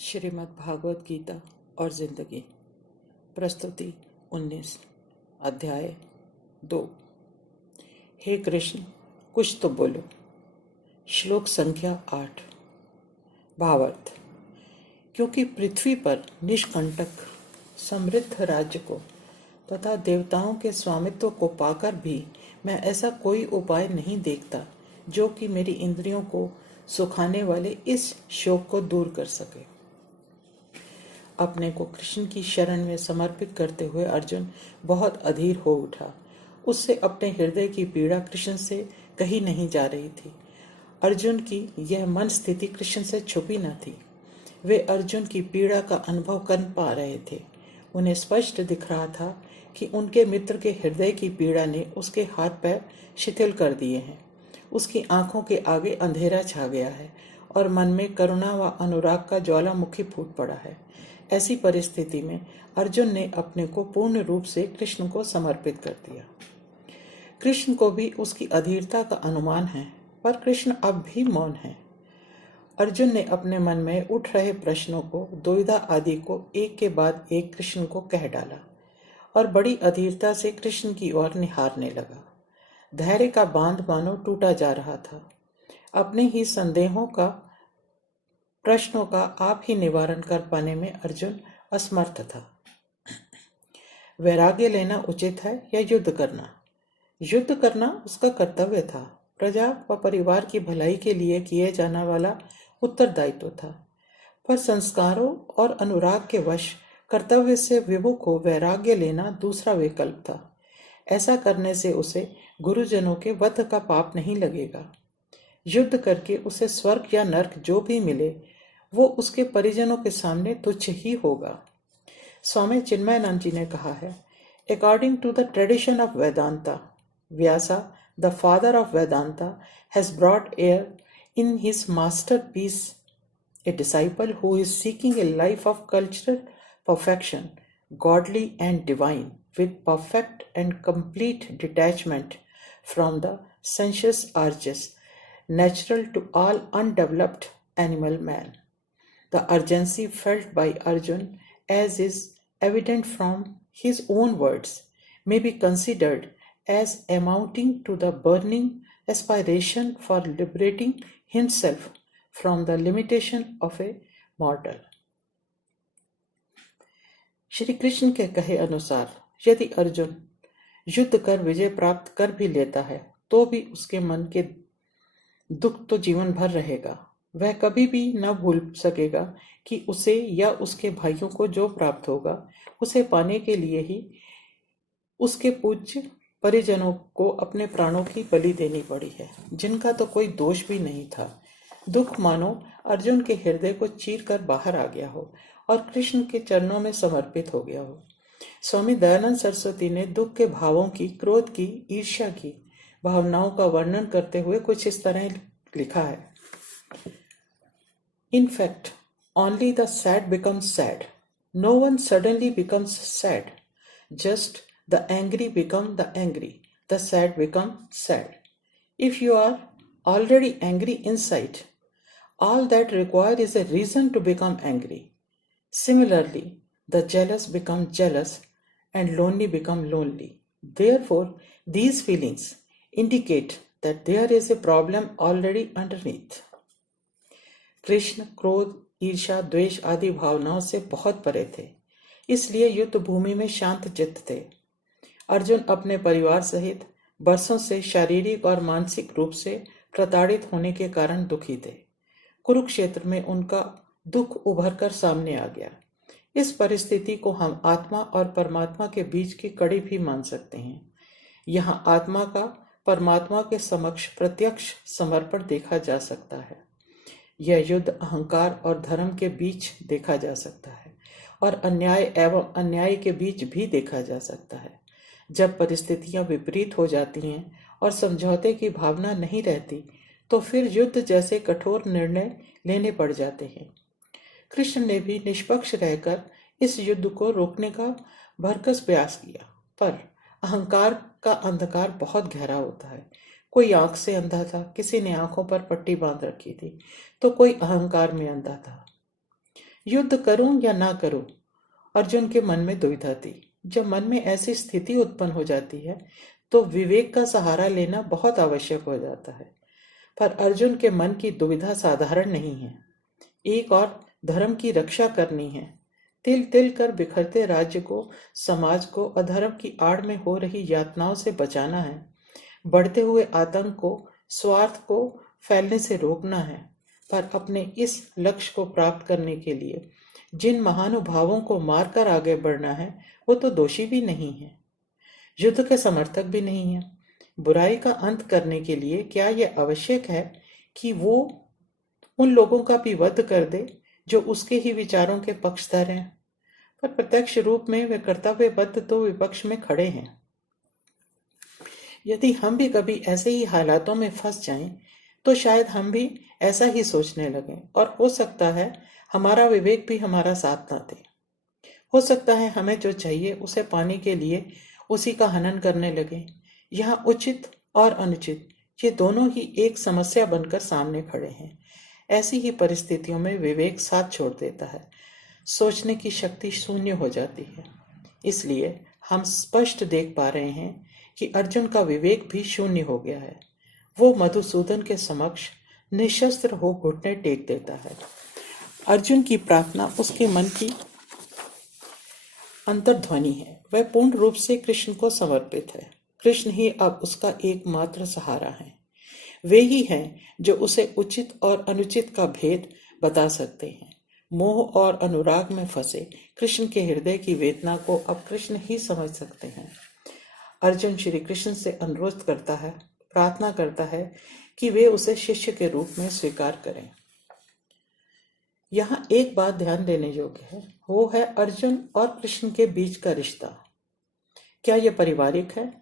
श्रीमद् भागवत गीता और जिंदगी। प्रस्तुति 19। अध्याय 2। हे कृष्ण, कुछ तो बोलो। श्लोक संख्या 8। भावार्थ। क्योंकि पृथ्वी पर निष्कंटक समृद्ध राज्य को तथा देवताओं के स्वामित्व को पाकर भी मैं ऐसा कोई उपाय नहीं देखता जो कि मेरी इंद्रियों को सुखाने वाले इस शोक को दूर कर सके। अपने को कृष्ण की शरण में समर्पित करते हुए अर्जुन बहुत अधीर हो उठा। उससे अपने हृदय की पीड़ा कृष्ण से कही नहीं जा रही थी। अर्जुन की यह मन स्थिति कृष्ण से छुपी न थी। वे अर्जुन की पीड़ा का अनुभव कर पा रहे थे। उन्हें स्पष्ट दिख रहा था कि उनके मित्र के हृदय की पीड़ा ने उसके हाथ पैर शिथिल कर दिए हैं। उसकी आंखों के आगे अंधेरा छा गया है और मन में करुणा व अनुराग का ज्वालामुखी फूट पड़ा है। ऐसी परिस्थिति में अर्जुन ने अपने को पूर्ण रूप से कृष्ण को समर्पित कर दिया। कृष्ण को भी उसकी अधीरता का अनुमान है, पर कृष्ण अब भी मौन है। अर्जुन ने अपने मन में उठ रहे प्रश्नों को, दुविधा आदि को एक के बाद एक कृष्ण को कह डाला और बड़ी अधीरता से कृष्ण की ओर निहारने लगा। धैर्य का बांध मानो टूटा जा रहा था। अपने ही संदेहों का, प्रश्नों का आप ही निवारण कर पाने में अर्जुन असमर्थ था। वैराग्य लेना उचित है या युद्ध करना? युद्ध करना उसका कर्तव्य था। प्रजा व परिवार की भलाई के लिए किए जाने वाला उत्तरदायित्व था। पर संस्कारों और अनुराग के वश कर्तव्य से विमुख हो वैराग्य लेना दूसरा विकल्प था। ऐसा करने से उसे गुरुजनों के वध का पाप नहीं लगेगा। युद्ध करके उसे स्वर्ग या नर्क जो भी मिले वो उसके परिजनों के सामने तुच्छ ही होगा। स्वामी चिन्मयानंद जी ने कहा है, according to the tradition of Vedanta, Vyasa the father of Vedanta has brought air in his masterpiece a disciple who is seeking a life of cultural perfection, godly and divine, with perfect and complete detachment from the sensuous urges natural to all undeveloped animal man. The urgency felt by Arjun, as is evident from his own words, may be considered as amounting to the burning aspiration for liberating himself from the limitation of a mortal. Shri Krishna के कहे अनुसार यदि अर्जुन युद्ध कर विजय प्राप्त कर भी लेता है तो भी उसके मन के दुख तो जीवन भर रहेगा। वह कभी भी न भूल सकेगा कि उसे या उसके भाइयों को जो प्राप्त होगा उसे पाने के लिए ही उसके पूज्य परिजनों को अपने प्राणों की बलि देनी पड़ी है, जिनका तो कोई दोष भी नहीं था। दुख मानो अर्जुन के हृदय को चीर कर बाहर आ गया हो और कृष्ण के चरणों में समर्पित हो गया हो। स्वामी दयानंद सरस्वती ने दुख के भावों की, क्रोध की, ईर्ष्या की भावनाओं का वर्णन करते हुए कुछ इस तरह लिखा है, In fact, only the sad becomes sad. No one suddenly becomes sad. Just the angry become the angry. The sad become sad. If you are already angry inside, all that required is a reason to become angry. Similarly, the jealous become jealous and lonely become lonely. Therefore, these feelings indicate that there is a problem already underneath. Krishna क्रोध, ईर्ष्या, द्वेष आदि भावनाओं से बहुत परे थे, इसलिए युद्ध भूमि में शांत चित्त थे। अर्जुन अपने परिवार सहित वर्षों से शारीरिक और मानसिक रूप से प्रताड़ित होने के कारण दुखी थे। कुरुक्षेत्र में उनका दुख उभर कर सामने आ गया। इस परिस्थिति को हम आत्मा और परमात्मा के बीच की कड़ी भी मान सकते हैं। यहाँ आत्मा का परमात्मा के समक्ष प्रत्यक्ष समर्पण देखा जा सकता है। यह युद्ध अहंकार और धर्म के बीच देखा जा सकता है और अन्याय एवं अन्याय के बीच भी देखा जा सकता है। जब परिस्थितियां विपरीत हो जाती हैं और समझौते की भावना नहीं रहती तो फिर युद्ध जैसे कठोर निर्णय लेने पड़ जाते हैं। कृष्ण ने भी निष्पक्ष रहकर इस युद्ध को रोकने का भरकस प्रयास किया, पर अहंकार का अंधकार बहुत गहरा होता है। कोई आंख से अंधा था, किसी ने आंखों पर पट्टी बांध रखी थी, तो कोई अहंकार में अंधा था। युद्ध करूं या ना करूं, अर्जुन के मन में दुविधा थी। जब मन में ऐसी स्थिति उत्पन्न हो जाती है तो विवेक का सहारा लेना बहुत आवश्यक हो जाता है। पर अर्जुन के मन की दुविधा साधारण नहीं है। एक और धर्म की रक्षा करनी है, तिल तिल कर बिखरते राज्य को, समाज को अधर्म की आड़ में हो रही यातनाओं से बचाना है, बढ़ते हुए आतंक को, स्वार्थ को फैलने से रोकना है। पर अपने इस लक्ष्य को प्राप्त करने के लिए जिन महानुभावों को मारकर आगे बढ़ना है वो तो दोषी भी नहीं है, युद्ध के समर्थक भी नहीं है। बुराई का अंत करने के लिए क्या यह आवश्यक है कि वो उन लोगों का भी वध कर दे जो उसके ही विचारों के पक्षधर हैं? पर प्रत्यक्ष रूप में वे कर्तव्यबद्ध तो विपक्ष में खड़े हैं। यदि हम भी कभी ऐसे ही हालातों में फंस जाएं, तो शायद हम भी ऐसा ही सोचने लगें, और हो सकता है हमारा विवेक भी हमारा साथ ना दे। हो सकता है हमें जो चाहिए उसे पाने के लिए उसी का हनन करने लगे। यहाँ उचित और अनुचित ये दोनों ही एक समस्या बनकर सामने खड़े हैं। ऐसी ही परिस्थितियों में विवेक साथ छोड़ देता है, सोचने की शक्ति शून्य हो जाती है। इसलिए हम स्पष्ट देख पा रहे हैं कि अर्जुन का विवेक भी शून्य हो गया है। वो मधुसूदन के समक्ष निशस्त्र हो घुटने टेक देता है। अर्जुन की प्रार्थना उसके मन की अंतर्ध्वनि है। वह पूर्ण रूप से कृष्ण को समर्पित है। कृष्ण ही अब उसका एकमात्र सहारा है। वे ही हैं जो उसे उचित और अनुचित का भेद बता सकते हैं। मोह और अनुराग में फंसे कृष्ण के हृदय की वेदना को अब कृष्ण ही समझ सकते हैं। अर्जुन श्री कृष्ण से अनुरोध करता है, प्रार्थना करता है कि वे उसे शिष्य के रूप में स्वीकार करें। यहाँ एक बात ध्यान देने योग्य है, वो है अर्जुन और कृष्ण के बीच का रिश्ता। क्या यह पारिवारिक है?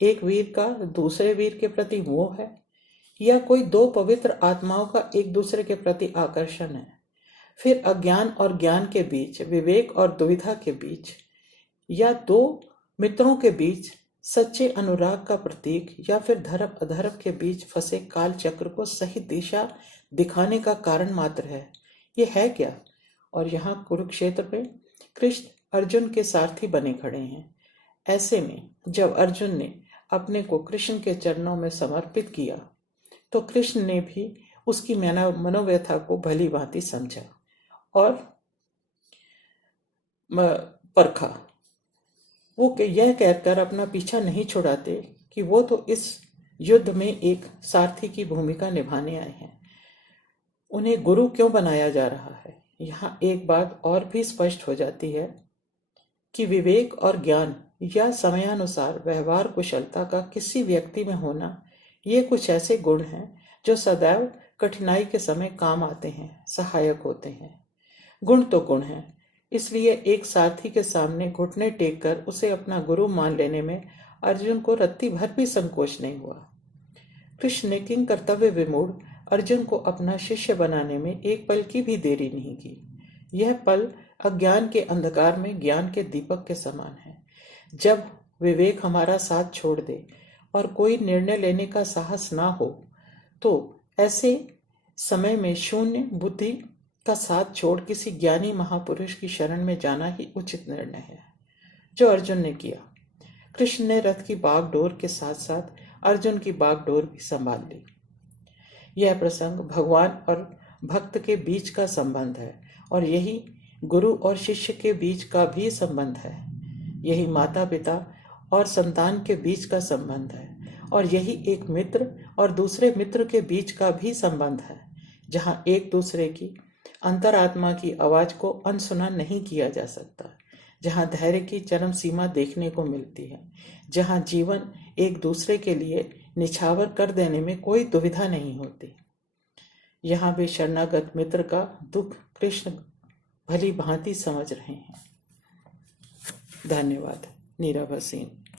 एक वीर का दूसरे वीर के प्रति मोह है, या कोई दो पवित्र आत्माओं का एक दूसरे के प्रति आकर्षण है? फिर अज्ञान और ज्ञान के बीच, विवेक और दुविधा के बीच, या दो मित्रों के बीच सच्चे अनुराग का प्रतीक, या फिर धर्म अधर्म के बीच फंसे काल चक्र को सही दिशा दिखाने का कारण मात्र है? ये है क्या? और यहाँ कुरुक्षेत्र में कृष्ण अर्जुन के सारथी बने खड़े हैं। ऐसे में जब अर्जुन ने अपने को कृष्ण के चरणों में समर्पित किया तो कृष्ण ने भी उसकी मनोव्यथा को भली भांति समझा और परखा। वो यह कहकर अपना पीछा नहीं छुड़ाते कि वो तो इस युद्ध में एक सारथी की भूमिका निभाने आए हैं। उन्हें गुरु क्यों बनाया जा रहा है? यहाँ एक बात और भी स्पष्ट हो जाती है कि विवेक और ज्ञान या समयानुसार व्यवहार कुशलता का किसी व्यक्ति में होना, ये कुछ ऐसे गुण हैं जो सदैव कठिनाई के समय काम आते हैं, सहायक होते हैं। गुण तो गुण हैं, इसलिए एक सारथी के सामने घुटने टेक कर उसे अपना गुरु मान लेने में अर्जुन को रत्ती भर भी संकोच नहीं हुआ। कृष्ण ने किंग कर्तव्य विमूढ़ अर्जुन को अपना शिष्य बनाने में एक पल की भी देरी नहीं की। यह पल अज्ञान के अंधकार में ज्ञान के दीपक के समान है। जब विवेक हमारा साथ छोड़ दे और कोई निर्णय लेने का साहस ना हो, तो ऐसे समय में शून्य बुद्धि का साथ छोड़ किसी ज्ञानी महापुरुष की शरण में जाना ही उचित निर्णय है, जो अर्जुन ने किया। कृष्ण ने रथ की बागडोर के साथ साथ अर्जुन की बागडोर भी संभाल ली। यह प्रसंग भगवान और भक्त के बीच का संबंध है, और यही गुरु और शिष्य के बीच का भी संबंध है। यही माता पिता और संतान के बीच का संबंध है, और यही एक मित्र और दूसरे मित्र के बीच का भी संबंध है, जहाँ एक दूसरे की अंतरात्मा की आवाज को अनसुना नहीं किया जा सकता, जहाँ धैर्य की चरम सीमा देखने को मिलती है, जहाँ जीवन एक दूसरे के लिए निछावर कर देने में कोई दुविधा नहीं होती। यहाँ भी शरणागत मित्र का दुख कृष्ण भली भांति समझ रहे हैं। धन्यवाद। नीरा भसीन।